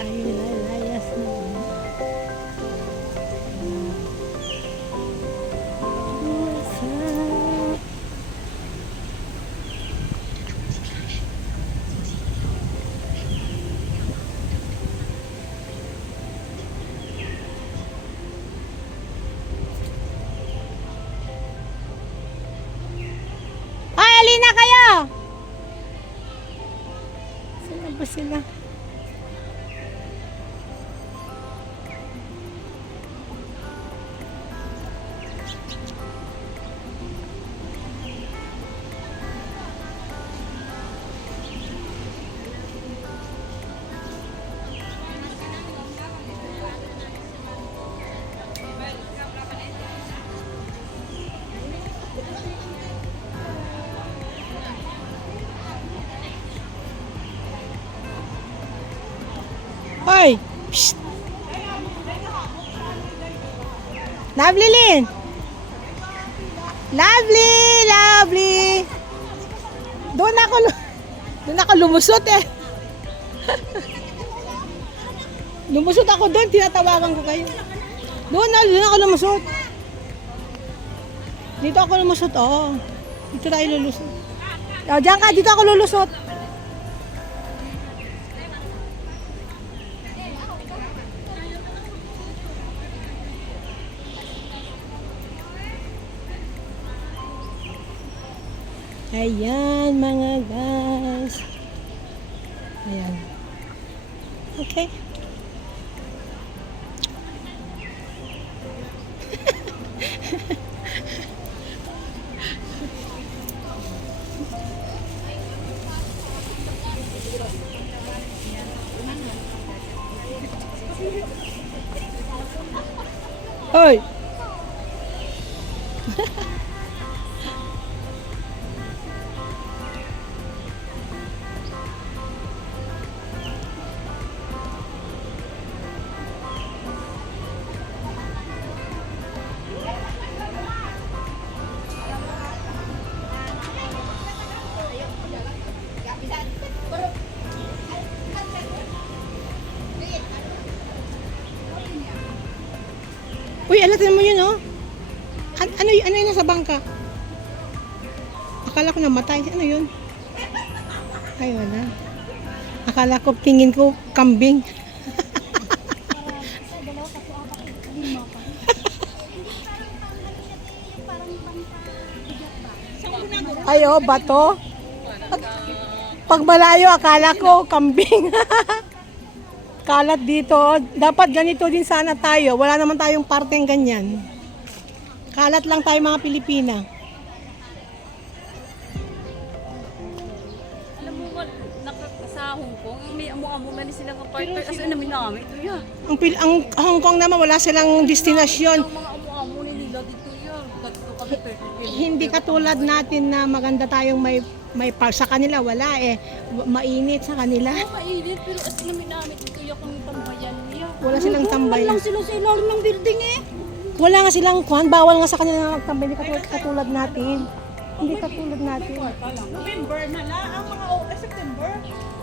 tayo lalayas na. Ay, alina kayo! Saan na ba sila? Hoy! Psst! Lovely, Lynn! Lovely! Lovely! Doon ako lumusot eh. Lumusot ako doon, tinatawagan ko kayo. Doon ako lumusot. Dito ako lumusot, oh. Dito tayo lulusot. O, diyan ka, dito ako lulusot. Ayan mga guys. Ayan. Okay. Hoy. Uy, alatin mo yun, oh. Ano yun nasa bangka? Akala ko namatay. Ano yun? Ay, wala. Akala ko, tingin ko, kambing. Ay, oh, bato. Pag malayo, akala ko, kambing. Kalat dito. Dapat ganito din sana tayo. Wala naman tayong parteng ganyan. Kalat lang tayo mga Pilipina. Alam mo ba, sa Hong Kong, may amo-amo na silang apartment. As in, namin namin. Ito yan. Ang Hong Kong naman, wala silang destinasyon. Ang mga amo-amo nila dito yan. Dito kami 30 Hindi katulad natin na maganda tayong may park. Sa kanila, wala eh. Mainit sa kanila. mainit, pero as in, namin namin. Ito yung kami tambayan niya. Wala silang tambay. Wala lang sila sa ilalim ng building eh. Wala nga silang kwan. Bawal nga sa kanila na magtambay. Hindi katulad natin. Hindi katulad natin. November na lang, ang mga September.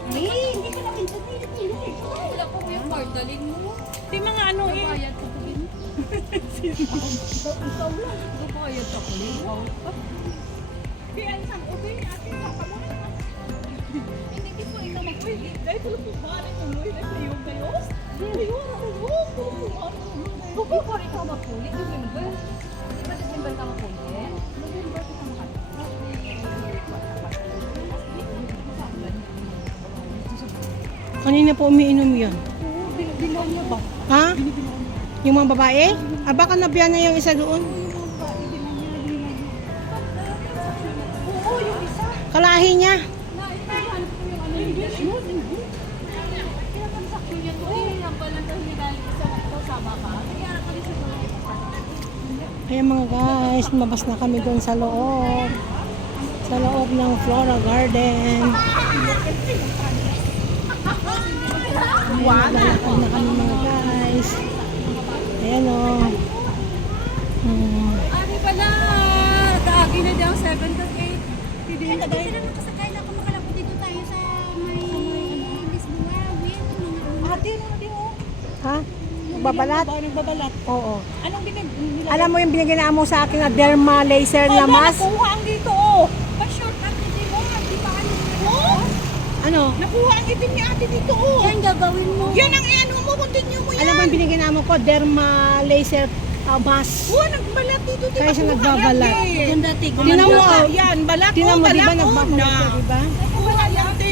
Hindi ko namin sa Pilipinas. Wala pa mo yung pardaling mo. Di mga ano eh. Bayad ko po din. Ikaw lang. Bayad ako. Di ang isang ubi ni ate sa kamay. Hindi ko ikaw mag-uwi. Dahil tulog po ba rin tumuloy na sa iyong gayos? Ayun, tulog po ba rin. Bukod ko rin ka mapulit. November. Di ba December ka mapulit? November ka mapulit. Kanina po umiinom yan. Bilaw niya ba? Ha? Yung mga babae? Ah, baka nabiyan na yung isa doon. Oo, yung isa. Kalahi niya. Naipahan ko yung ano yung yun. Kaya kami sa kuya ko eh. Ang balang daw nilalit sa sama ka. Kaya ako rin sa mga Ayan mga guys, lumabas na kami doon sa loob. Sa loob ng Flora Garden. Ayan, lalakad na kami mga guys. Ayan o. Ano pala? Kaagi na daw 7 to 8. Hindi na dahil na nakasakay na ako makalapot dito tayo sa may Lisboa. Ate, nagbabalat? Nagbabalat. Oo. Anong Alam mo yung binigyan mo sa akin na derma laser na mask? Nakuha ang dito, oh. Pa-shortcut hindi mo. Di ba ano? Ano? Nakuha ang itim ni ate dito, oh. Yan gagawin mo. Yan ang ano mo, continue mo yan. Alam mo yung binigyan mo ko, derma laser mask. Oh, nagbalat dito. Di Kaya siya nakuha nagbabalat. yan, eh. Ganda, tignan Tingnan mo, Nakuha oh. yan, balat Tingnan mo, di ba balat nagbabalat na. siya, di ba? Nakuha yan, te.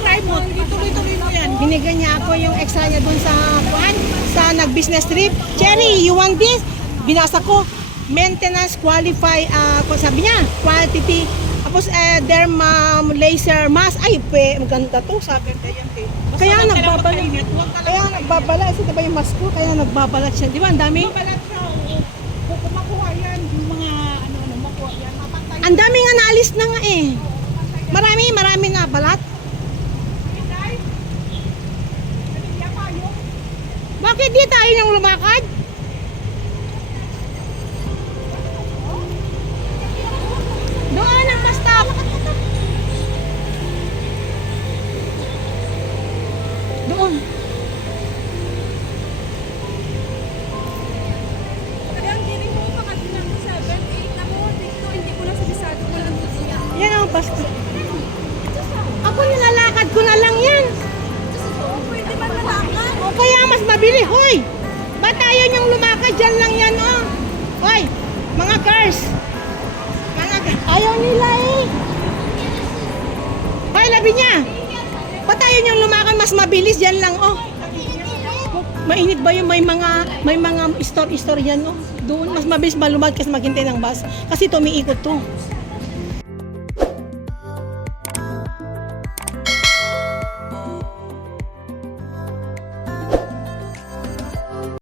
Try mo, tuloy-tuloy mo yan. Binigyan niya ako yung extra niya dun sa nag-business trip. Cherry, you want this? Binasa ko, maintenance qualify, sabi niya, quantity. Tapos derma laser mask. Ay, maganda to, sabi niya yan. Kaya nagbabalat. Kaya nagbabalat. Ito ba yung mask ko? Kaya nagbabalat siya. Di ba, ang dami? Balat siya, oo. Kung makuha yan, yung mga makuha yan, mapantay. Ang dami nga naalis na nga eh. Marami na balat. Bakit di tayo nang lumakad? Doon ang basta. Doon. Kaya ang dinig mo, makatinan mo 7, 8 na mo. Dito, hindi ko lang sabisado ko lang dito siya. Yan ang basta. Ako nilalakad ko na lang yan. Pwede ba nalakan? O kaya mas mabili. Hoy! Ba't tayo niyang lumakad? Diyan lang yan, oh. Hoy! Mga cars. Ayaw nila eh. Hoy, labi niya. Ba't tayo niyang lumakad? Mas mabilis. Diyan lang, oh. Mainit ba yung may mga store yan, oh. Doon, mas mabilis malumad kasi maghintay ng bus. Kasi tumiikot to.